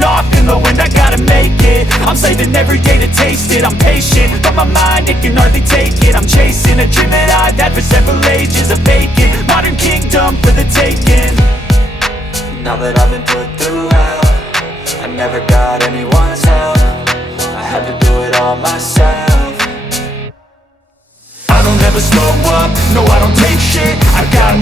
off in the wind I gotta make it, I'm saving every day to taste it. I'm patient, but my mind, it can hardly take it. I'm chasing a dream that I've had for several ages A vacant, modern kingdom for the taking. Now that I've been put through hell I never got anyone's help. I had to do it all myself. I don't ever slow up, no I don't take shit. I got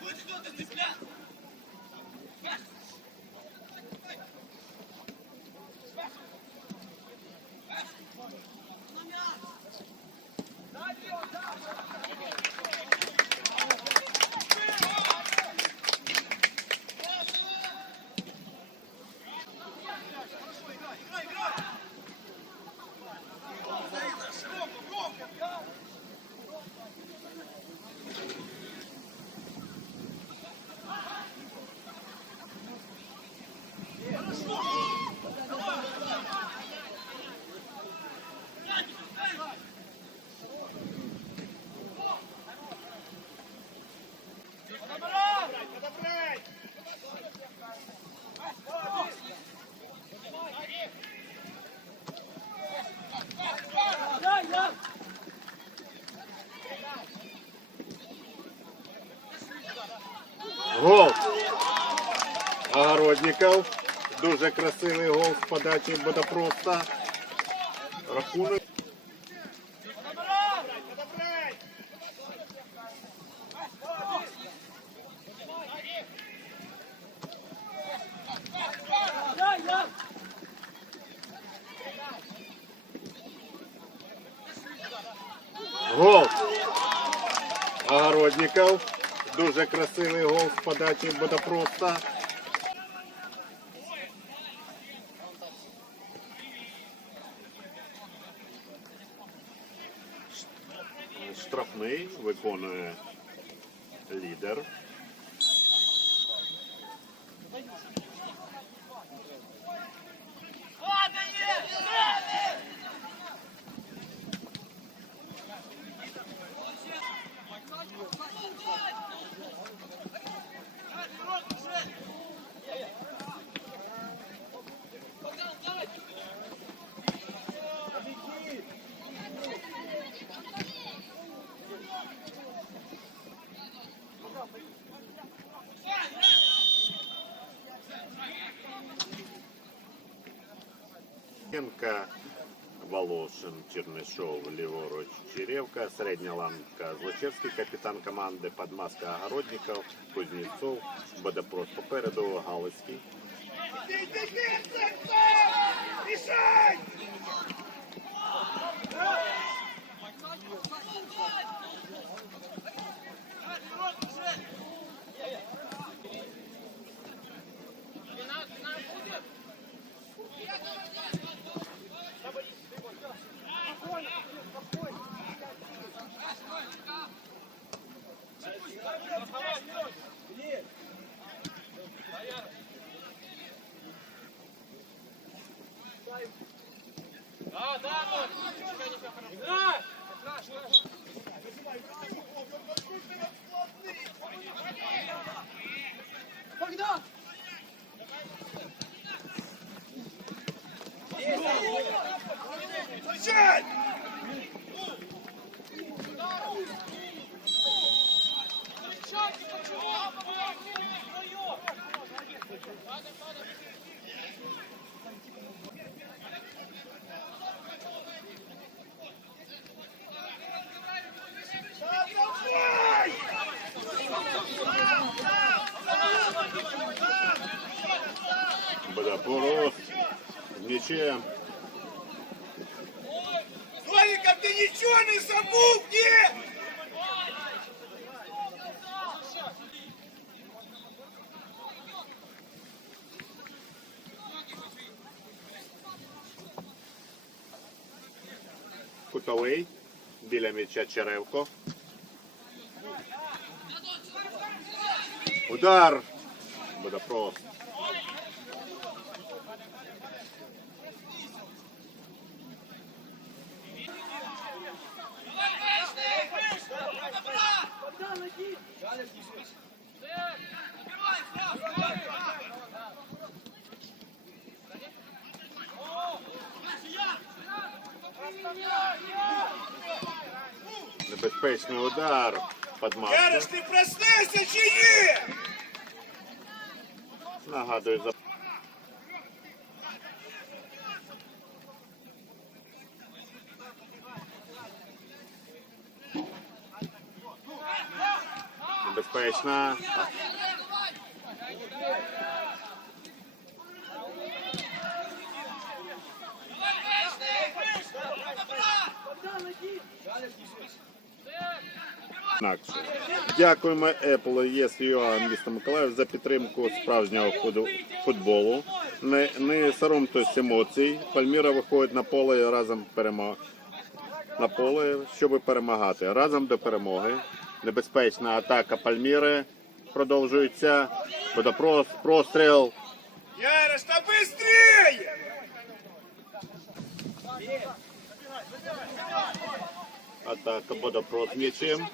Будь-хто ти цепляти! Огородников. Дуже красивий гол з подачі Бодопроста. Рахунок. Гол. Огородников. Дуже красивий гол з подачі Бодопроста. Штрафний виконує лідер. Янка, Волошин, Чернышов, ліворуч, Черевка, середня ланка, Злочевський, капітан команди, Подмаска, Огородников, Кузнєцов, Бодопрост попереду, Галицький. Бодопрост з м'ячем. Славиков, ты ничего не забыл, где? Чечеревко. Удар. Буде просто. Далі, Небезпечний удар. Подмаска. Яриш, ти проснешся чи ні? Нагадую за Небезпечна. Інакше. Дякуємо Apple ЄСЮА міста Миколаїв за підтримку справжнього футболу. Не, не соромтесь емоцій. Пальміра виходить на поле і разом перемо... на поле, щоб перемагати. Разом до перемоги. Небезпечна атака Пальміри продовжується. Водопрос, простріл. Яриш, та быстрее! Атака буде проти м'ячем.